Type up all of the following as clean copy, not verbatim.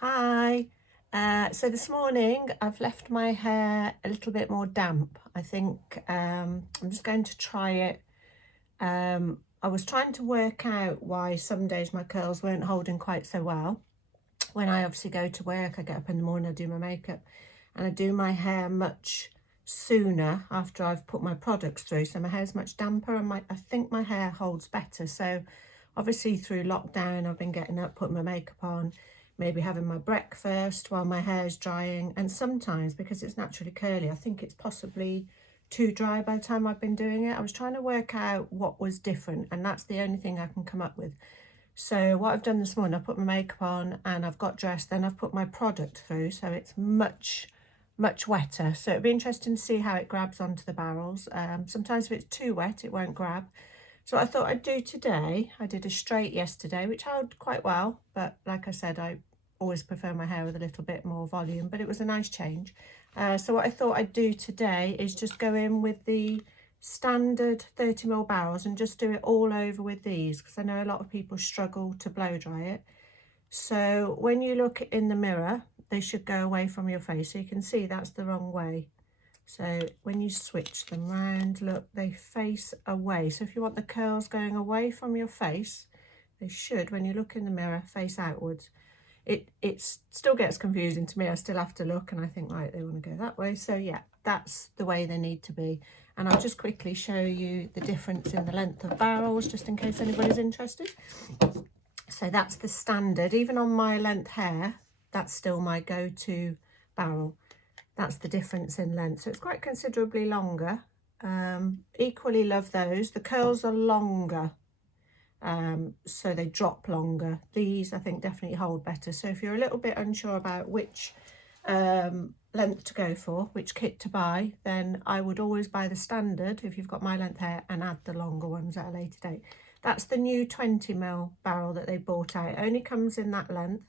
Hi. So this morning I've left my hair a little bit more damp. I think I'm just going to try it. I was trying to work out why some days my curls weren't holding quite so well. When I obviously go to work, I get up in the morning, I do my makeup, and I do my hair much sooner after I've put my products through. So my hair's much damper and I think my hair holds better. So obviously through lockdown, I've been getting up, putting my makeup on, maybe having my breakfast while my hair's drying. And sometimes, because it's naturally curly, I think it's possibly too dry by the time I've been doing it. I was trying to work out what was different, and that's the only thing I can come up with. So what I've done this morning, I put my makeup on and I've got dressed, then I've put my product through, so it's much wetter. So it'll be interesting to see how it grabs onto the barrels. Sometimes if it's too wet, it won't grab. So what I thought I'd do today, I did a straight yesterday, which held quite well, but like I said, I always prefer my hair with a little bit more volume, but it was a nice change. So what I thought I'd do today is just go in with the standard 30mm barrels and just do it all over with these, because I know a lot of people struggle to blow dry it. So when you look in the mirror, they should go away from your face, so you can see that's the wrong way. So when you switch them round, look, they face away. So if you want the curls going away from your face, they should, when you look in the mirror, face outwards. It still gets confusing to me. I still have to look and I think, right, they want to go that way. So yeah, that's the way they need to be. And I'll just quickly show you the difference in the length of barrels, just in case anybody's interested. So that's the standard. Even on my length hair, that's still my go-to barrel. That's the difference in length. So it's quite considerably longer. Equally love those. The curls are longer, so they drop longer. These I think definitely hold better. So if you're a little bit unsure about which length to go for, which kit to buy, then I would always buy the standard if you've got my length hair and add the longer ones at a later date. That's the new 20mm barrel that they bought out. It only comes in that length,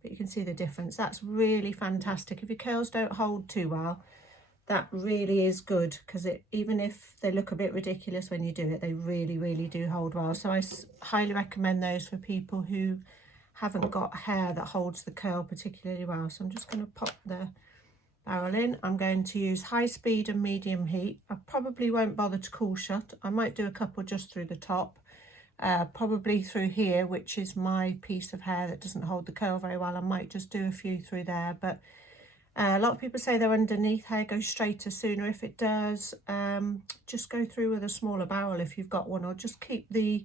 but you can see the difference. That's really fantastic. If your curls don't hold too well, that really is good, because even if they look a bit ridiculous when you do it, they really do hold well. So I highly recommend those for people who haven't got hair that holds the curl particularly well. So I'm just going to pop the barrel in. I'm going to use high speed and medium heat. I probably won't bother to cool shut. I might do a couple just through the top, probably through here, which is my piece of hair that doesn't hold the curl very well. I might just do a few through there, but a lot of people say their underneath hair goes straighter sooner. If it does, just go through with a smaller barrel if you've got one, or just keep the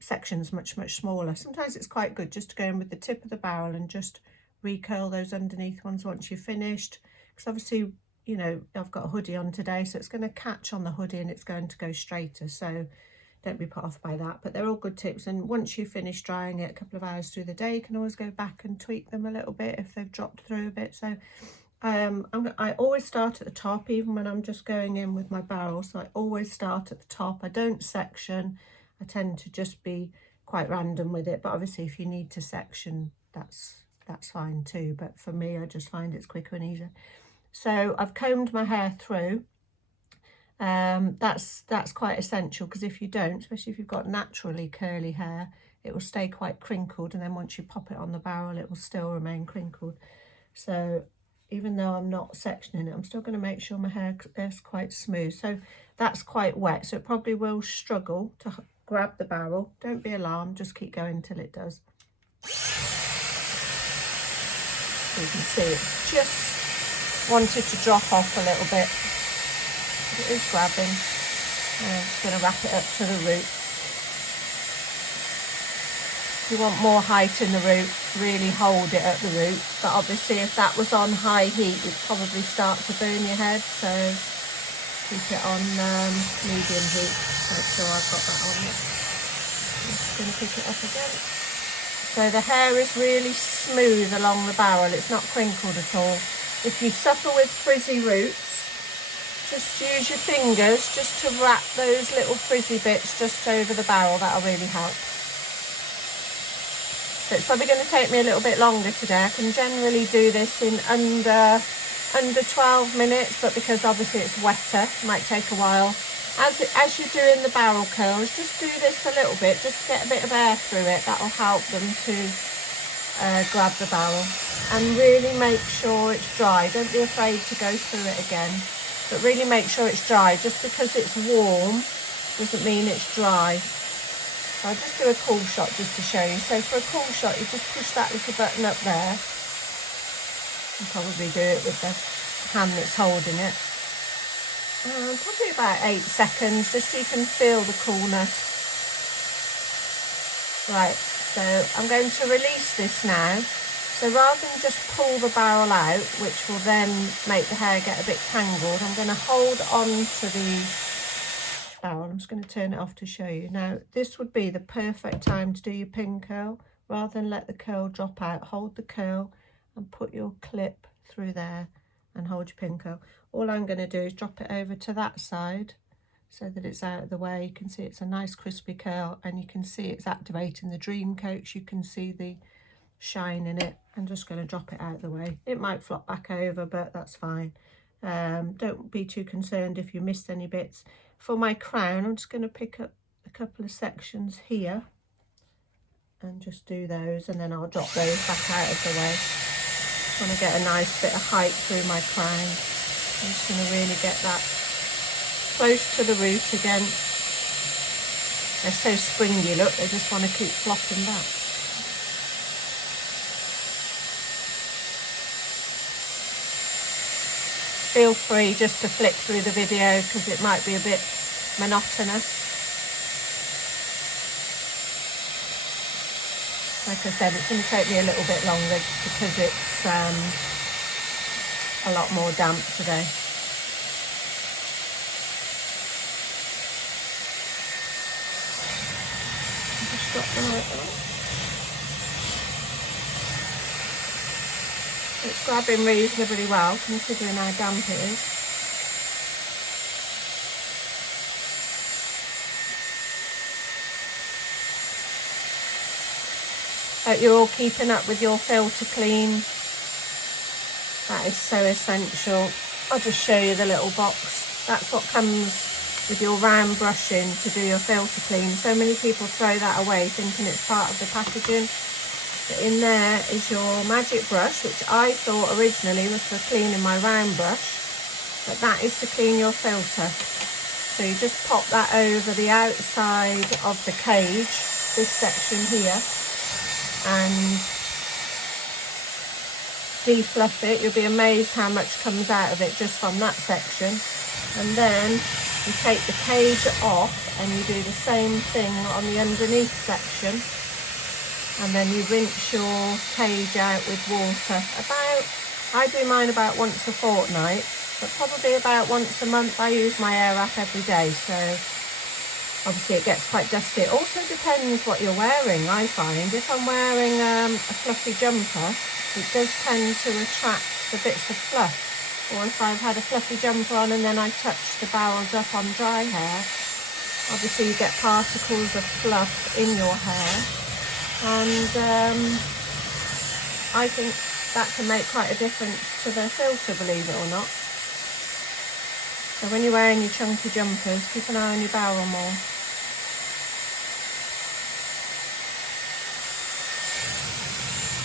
sections much smaller. Sometimes it's quite good just to go in with the tip of the barrel and just recurl those underneath ones once you've finished, because obviously, you know, I've got a hoodie on today, so it's going to catch on the hoodie and it's going to go straighter. So don't be put off by that, but they're all good tips. And once you finish drying it a couple of hours through the day, you can always go back and tweak them a little bit if they've dropped through a bit. So I always start at the top, even when I'm just going in with my barrel. So I always start at the top. I don't section. I tend to just be quite random with it, but obviously if you need to section, that's fine too. But for me, I just find it's quicker and easier. So I've combed my hair through. That's quite essential, because if you don't, especially if you've got naturally curly hair, it will stay quite crinkled, and then once you pop it on the barrel, it will still remain crinkled. So even though I'm not sectioning it, I'm still going to make sure my hair is quite smooth. So that's quite wet, so it probably will struggle to grab the barrel. Don't be alarmed, just keep going till it does. So you can see it just wanted to drop off a little bit. It is grabbing. I'm just going to wrap it up to the root. If you want more height in the root, really hold it at the root. But obviously if that was on high heat, it'd probably start to burn your head. So keep it on medium heat. Make sure I've got that on. I'm just going to pick it up again. So the hair is really smooth along the barrel. It's not crinkled at all. If you suffer with frizzy roots, just use your fingers just to wrap those little frizzy bits just over the barrel. That'll really help. So it's probably going to take me a little bit longer today. I can generally do this in under 12 minutes, but because obviously it's wetter, it might take a while. As you're doing the barrel curls, just do this a little bit, just to get a bit of air through it. That'll help them to grab the barrel, and really make sure it's dry. Don't be afraid to go through it again, but really make sure it's dry. Just because it's warm doesn't mean it's dry. So I'll just do a cool shot just to show you. So for a cool shot, you just push that little button up there. I'll probably do it with the hand that's holding it. Probably about 8 seconds, just so you can feel the coolness. Right, so I'm going to release this now. So rather than just pull the barrel out, which will then make the hair get a bit tangled, I'm going to hold on to the barrel. I'm just going to turn it off to show you. Now, this would be the perfect time to do your pin curl. Rather than let the curl drop out, hold the curl and put your clip through there and hold your pin curl. All I'm going to do is drop it over to that side so that it's out of the way. You can see it's a nice crispy curl, and you can see it's activating the Dream Coats. You can see the shine in it. I'm just going to drop it out of the way. It might flop back over, but that's fine. Don't be too concerned if you missed any bits. For my crown, I'm just going to pick up a couple of sections here and just do those, and then I'll drop those back out of the way. I want to get a nice bit of height through my crown. I'm just going to really get that close to the root again. They're so springy, look, they just want to keep flopping back. Feel free just to flick through the video because it might be a bit monotonous. Like I said, it's going to take me a little bit longer because it's a lot more damp today. Just drop them out there. It's grabbing reasonably well considering how damp it is. Hope you're all keeping up with your filter clean. That is so essential. I'll just show you the little box. That's what comes with your round brushing to do your filter clean. So many people throw that away thinking it's part of the packaging. But in there is your magic brush, which I thought originally was for cleaning my round brush, but that is to clean your filter. So you just pop that over the outside of the cage, this section here, and defluff it. You'll be amazed how much comes out of it just from that section. And then you take the cage off and you do the same thing on the underneath section, and then you rinse your cage out with water. I do mine about once a fortnight, but probably about once a month. I use my air wrap every day, so obviously it gets quite dusty. It also depends what you're wearing, I find. If I'm wearing a fluffy jumper, it does tend to attract the bits of fluff. Or if I've had a fluffy jumper on and then I touch the barrels up on dry hair, obviously you get particles of fluff in your hair. And I think that can make quite a difference to the filter, believe it or not. So when you're wearing your chunky jumpers, keep an eye on your barrel more.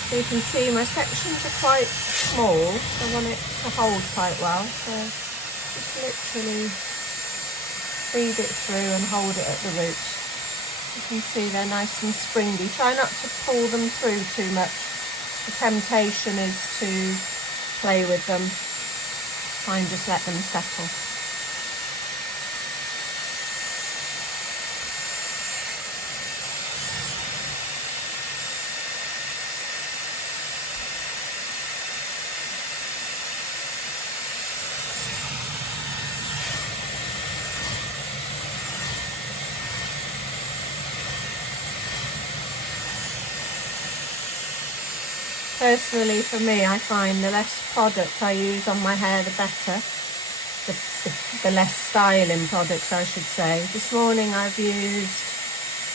So you can see my sections are quite small. I want it to hold quite well. So just literally feed it through and hold it at the root. You can see they're nice and springy. Try not to pull them through too much. The temptation is to play with them. Try and just let them settle. Personally, for me, I find the less product I use on my hair, the better. The less styling products, I should say. This morning I've used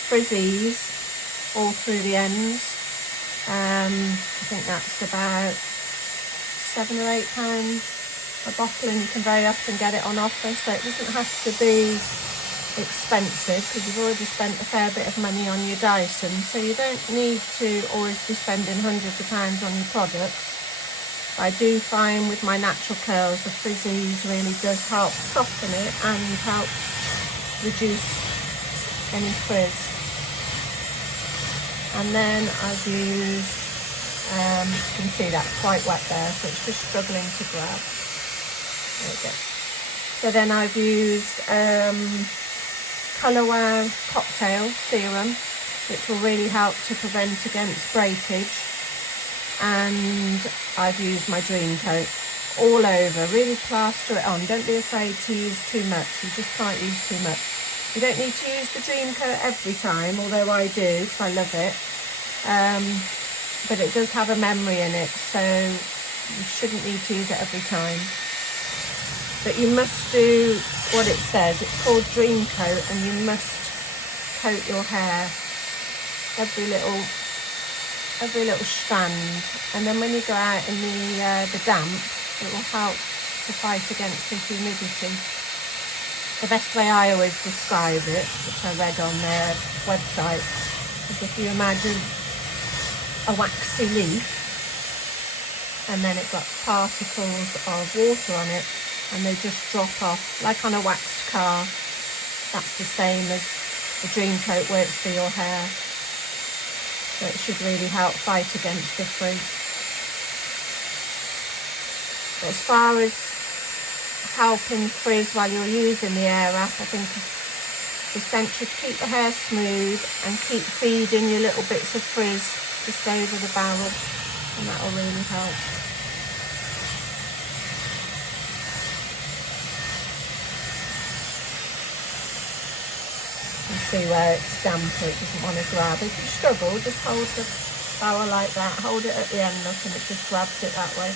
Frizzies all through the ends. I think that's about £7 or £8 a bottle, and you can very often get it on offer, so it doesn't have to be expensive because you've already spent a fair bit of money on your Dyson, so you don't need to always be spending hundreds of pounds on your products. I do find with my natural curls the frizzies really does help soften it and help reduce any frizz. And then I've used, you can see that's quite wet there, so it's just struggling to grab. There we go. So then I've used Colour Wow Cocktail Serum, which will really help to prevent against breakage. And I've used my Dream Coat all over, really plaster it on. Don't be afraid to use too much, you just can't use too much. You don't need to use the Dream Coat every time, although I do, because I love it. But it does have a memory in it, so you shouldn't need to use it every time. But you must do what it says. It's called Dream Coat, and you must coat your hair, every little strand, and then when you go out in the damp, it will help to fight against the humidity. The best way I always describe it, which I read on their website, is if you imagine a waxy leaf and then it got particles of water on it and they just drop off like on a waxed car. That's the same as the Dream Coat works for your hair. So it should really help fight against the frizz. But as far as helping frizz while you're using the air wrap, I think it's essential to keep the hair smooth and keep feeding your little bits of frizz just over the barrel, and that will really help. You see where it's damp, it doesn't want to grab. If you struggle, just hold the barrel like that, hold it at the end, look, and it just grabs it that way.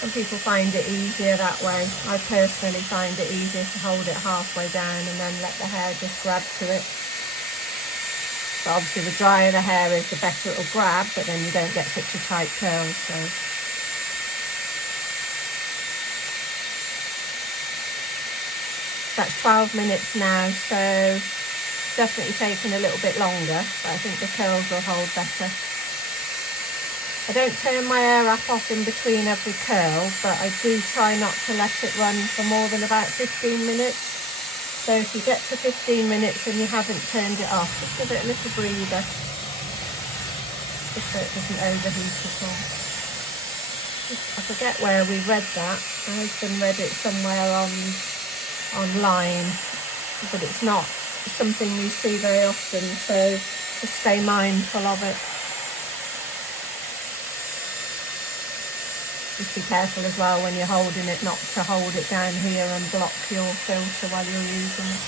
Some people find it easier that way. I personally find it easier to hold it halfway down and then let the hair just grab to it. But obviously the drier the hair is, the better it'll grab, but then you don't get such a tight curl. So that's 12 minutes now, so definitely taking a little bit longer, but I think the curls will hold better. I don't turn my air wrap off in between every curl, but I do try not to let it run for more than about 15 minutes. So if you get to 15 minutes and you haven't turned it off, just give it a little breather, just so it doesn't overheat at all. I forget where we read that. My husband read it somewhere online, but it's not something we see very often, so just stay mindful of it. Just be careful as well when you're holding it, not to hold it down here and block your filter while you're using it.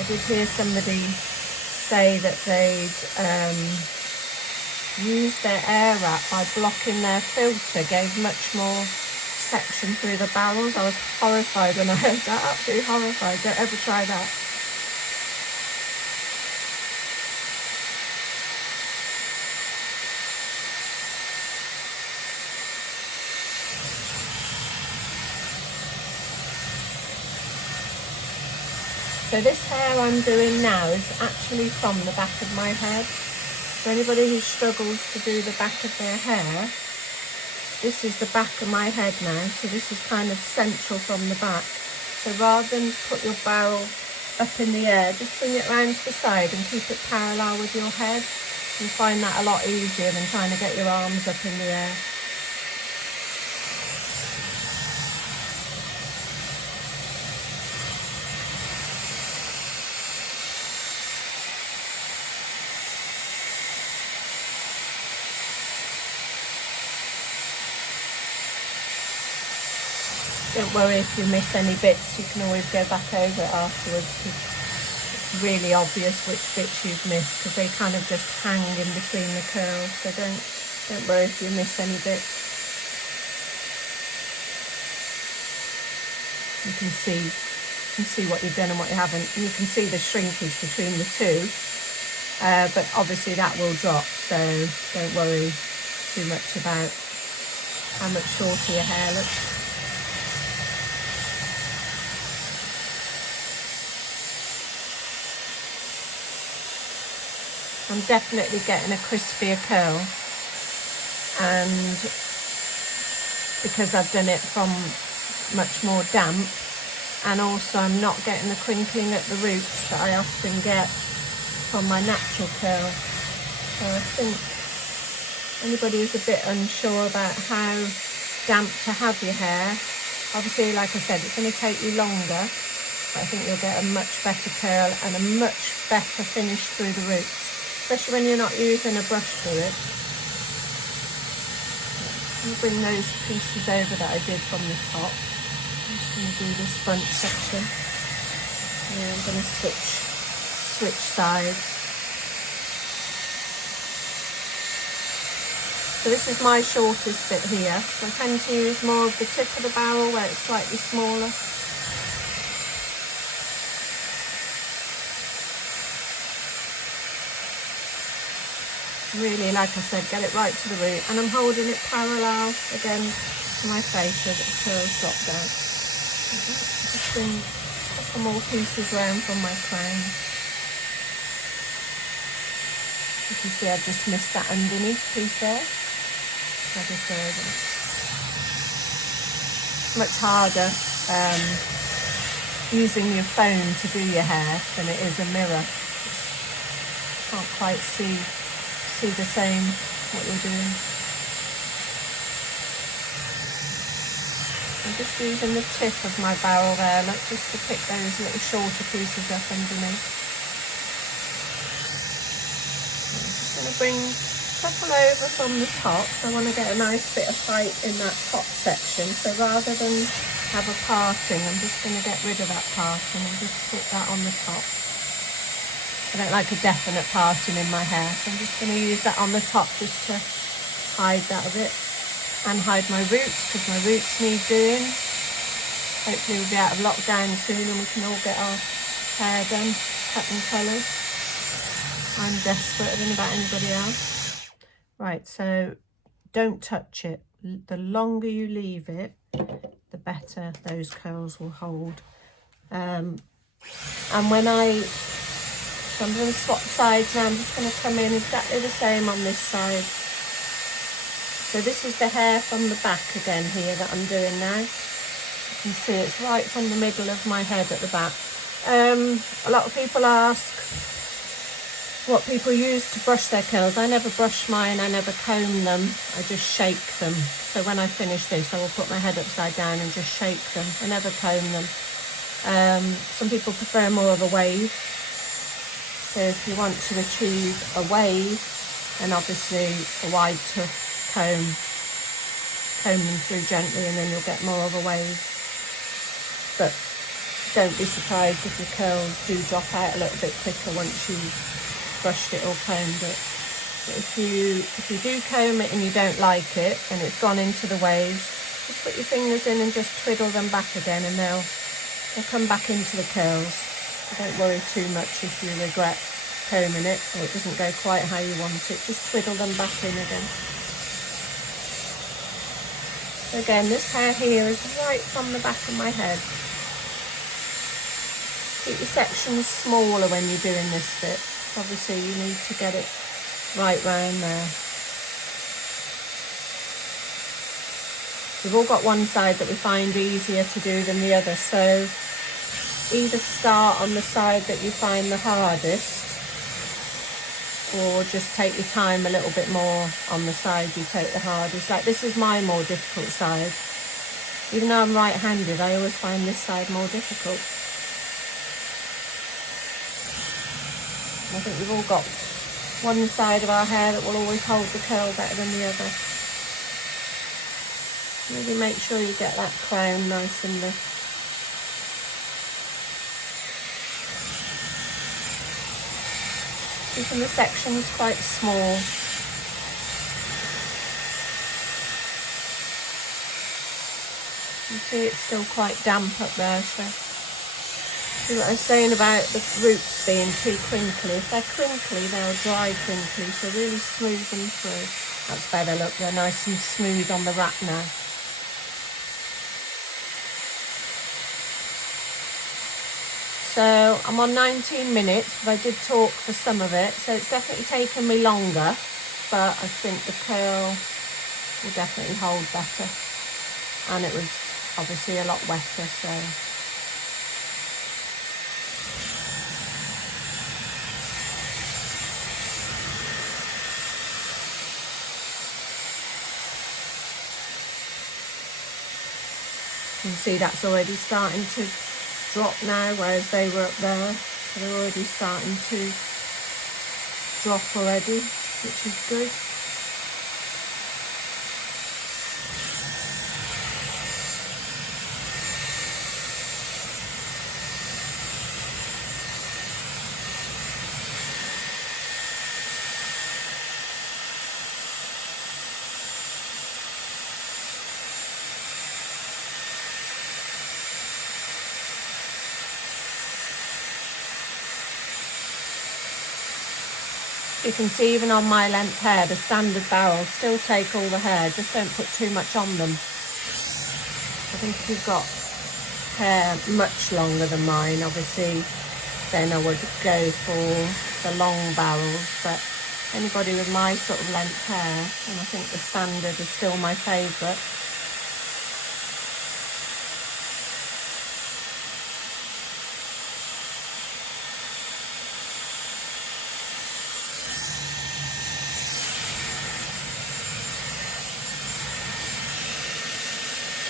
I did hear somebody say that they'd used their air wrap by blocking their filter, gave much more section through the barrels. I was horrified when I heard that, absolutely horrified. Don't ever try that. So this hair I'm doing now is actually from the back of my head. So anybody who struggles to do the back of their hair, this is the back of my head now. So this is kind of central from the back. So rather than put your barrel up in the air, just bring it round to the side and keep it parallel with your head. You'll find that a lot easier than trying to get your arms up in the air. Don't worry if you miss any bits, you can always go back over it afterwards, because it's really obvious which bits you've missed, because they kind of just hang in between the curls, so don't worry if you miss any bits. You can see what you've done and what you haven't, and you can see the shrinkage between the two, but obviously that will drop, so don't worry too much about how much shorter your hair looks. I'm definitely getting a crispier curl, and because I've done it from much more damp, and also I'm not getting the crinkling at the roots that I often get from my natural curl. So I think anybody who's a bit unsure about how damp to have your hair, obviously, like I said, it's going to take you longer, but I think you'll get a much better curl and a much better finish through the roots, especially when you're not using a brush through it. I'll bring those pieces over that I did from the top. I'm just going to do this front section. Yeah, I'm going to switch sides. So this is my shortest bit here. So I tend to use more of the tip of the barrel where it's slightly smaller. Really, like I said, get it right to the root. And I'm holding it parallel again to my face so that the curls drop down. Just bring a couple more pieces around from my crown. You can see I've just missed that underneath piece there. Much harder using your phone to do your hair than it is a mirror. Can't quite see the same what you're doing. I'm just using the tip of my barrel there, look, just to pick those little shorter pieces up underneath. I'm just going to bring a couple over from the top. So I want to get a nice bit of height in that top section. So rather than have a parting, I'm just going to get rid of that parting and just put that on the top. I don't like a definite parting in my hair, so I'm just going to use that on the top just to hide that a bit and hide my roots, because my roots need doing. Hopefully we'll be out of lockdown soon and we can all get our hair done, cut and coloured. I'm desperate, I don't know about anybody else. Right, so don't touch it. The longer you leave it, the better those curls will hold. And when so I'm going to swap sides now. I'm just going to come in exactly the same on this side. So this is the hair from the back again here that I'm doing now. You can see it's right from the middle of my head at the back. A lot of people ask what people use to brush their curls. I never brush mine, I never comb them, I just shake them. So when I finish this, I will put my head upside down and just shake them. I never comb them. Some people prefer more of a wave. So if you want to achieve a wave, then obviously a wide tuft comb them through gently and then you'll get more of a wave. But don't be surprised if your curls do drop out a little bit quicker once you've brushed it or combed it. But if you do comb it and you don't like it and it's gone into the waves, just put your fingers in and just twiddle them back again and they'll come back into the curls. So don't worry too much if you regret combing it or it doesn't go quite how you want it. Just twiddle them back in again. So again, this hair here is right from the back of my head. Keep your sections smaller when you're doing this bit. Obviously you need to get it right round there. We've all got one side that we find easier to do than the other, so either start on the side that you find the hardest or just take your time a little bit more on the side you take the hardest. Like this is my more difficult side. Even though I'm right-handed, I always find this side more difficult. I think we've all got one side of our hair that will always hold the curl better than the other. Maybe make sure you get that crown nice and lift. Keeping the sections quite small. You see it's still quite damp up there, so see what I was saying about the roots being too crinkly. If they're crinkly, they'll dry crinkly, so really smooth them through. That's better, look, they're nice and smooth on the wrap now. So I'm on 19 minutes, but I did talk for some of it, so it's definitely taken me longer, but I think the curl will definitely hold better, and it was obviously a lot wetter, so. You can see that's already starting to drop now, whereas they were up there. So they're already starting to drop already, which is good. You can see even on my length hair, the standard barrels still take all the hair, just don't put too much on them. I think if you've got hair much longer than mine, obviously, then I would go for the long barrels, but anybody with my sort of length hair, and I think the standard is still my favourite.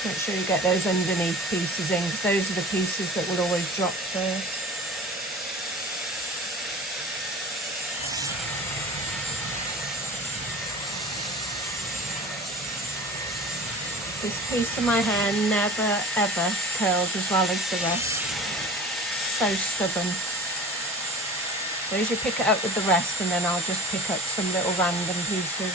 Make sure you get those underneath pieces in, because those are the pieces that will always drop first. This piece of my hair never ever curls as well as the rest. So stubborn. So as you pick it up with the rest, and then I'll just pick up some little random pieces.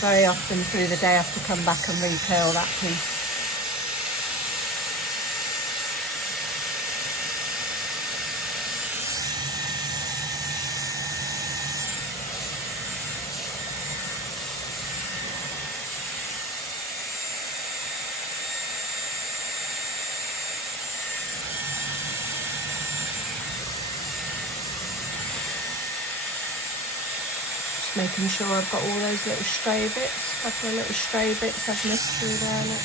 Very often through the day I have to come back and recurl that piece. Making sure I've got all those little stray bits, a couple of little stray bits I've missed through there. Look.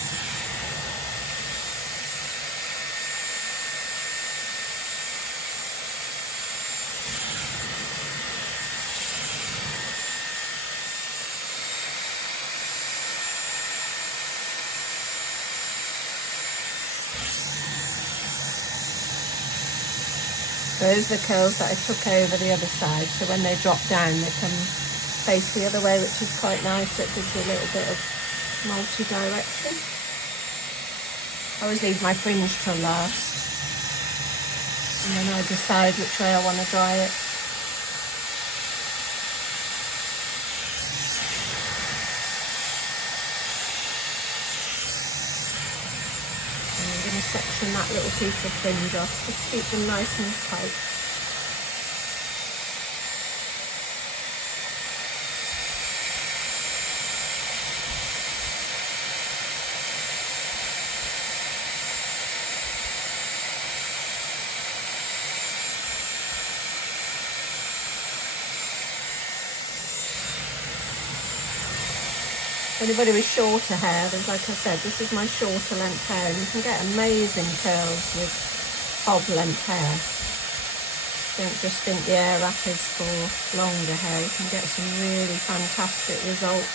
Those are the curls that I took over the other side, so when they drop down they come face the other way, which is quite nice. It gives you a little bit of multi-direction. I always leave my fringe till last, and then I decide which way I want to dry it. And I'm going to section that little piece of fringe off, just to keep them nice and tight. Anybody with shorter hair, there's, like I said, this is my shorter length hair, and you can get amazing curls with bob length hair. Don't just think the air wrap is for longer hair, you can get some really fantastic results.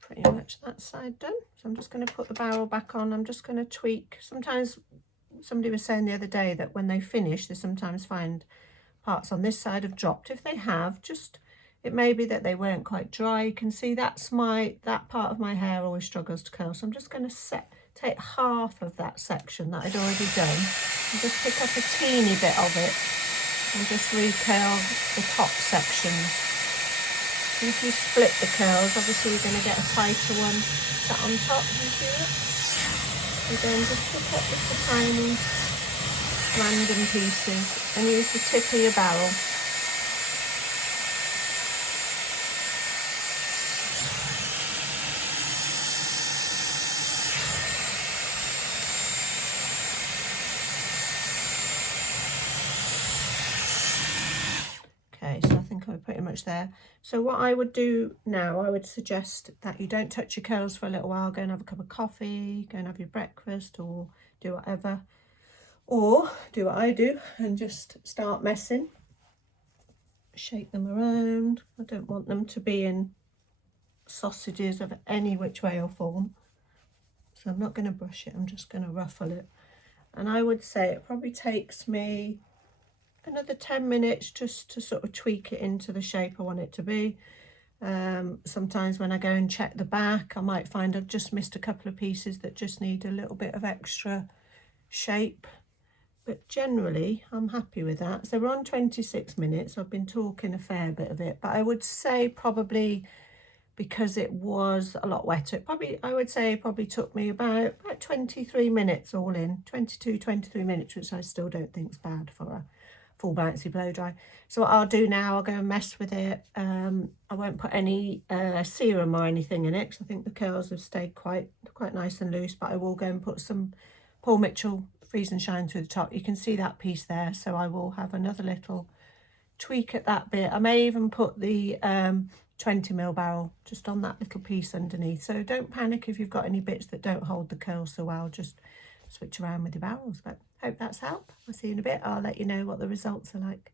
Pretty much that side done. So I'm just going to put the barrel back on. I'm just going to tweak. Sometimes somebody was saying the other day that when they finish, they sometimes find parts on this side have dropped. If they have, just, it may be that they weren't quite dry. You can see that part of my hair always struggles to curl. So I'm just going to take half of that section that I'd already done and just pick up a teeny bit of it and just recurl the top sections. And if you split the curls, obviously you're going to get a tighter one sat on top. Can you see that? Again, just pick up little tiny random pieces and use the tip of your barrel. Okay, so I think I'm pretty much there. So what I would do now, I would suggest that you don't touch your curls for a little while. Go and have a cup of coffee, go and have your breakfast, or do whatever. Or do what I do and just start messing. Shake them around. I don't want them to be in sausages of any which way or form. So I'm not going to brush it, I'm just going to ruffle it. And I would say it probably takes me another 10 minutes just to sort of tweak it into the shape I want it to be. Sometimes when I go and check the back, I might find I've just missed a couple of pieces that just need a little bit of extra shape. But generally, I'm happy with that. So we're on 26 minutes. I've been talking a fair bit of it, but I would say probably because it was a lot wetter, I would say it probably took me about 23 minutes all in, 23 minutes, which I still don't think is bad for a full bouncy blow dry. So what I'll do now, I'll go and mess with it. I won't put any serum or anything in it because I think the curls have stayed quite nice and loose, but I will go and put some Paul Mitchell Freeze and Shine through the top. You can see that piece there, so I will have another little tweak at that bit. I may even put the 20mm barrel just on that little piece underneath. So don't panic if you've got any bits that don't hold the curls so well, just switch around with your barrels. But hope that's helped. I'll see you in a bit. I'll let you know what the results are like.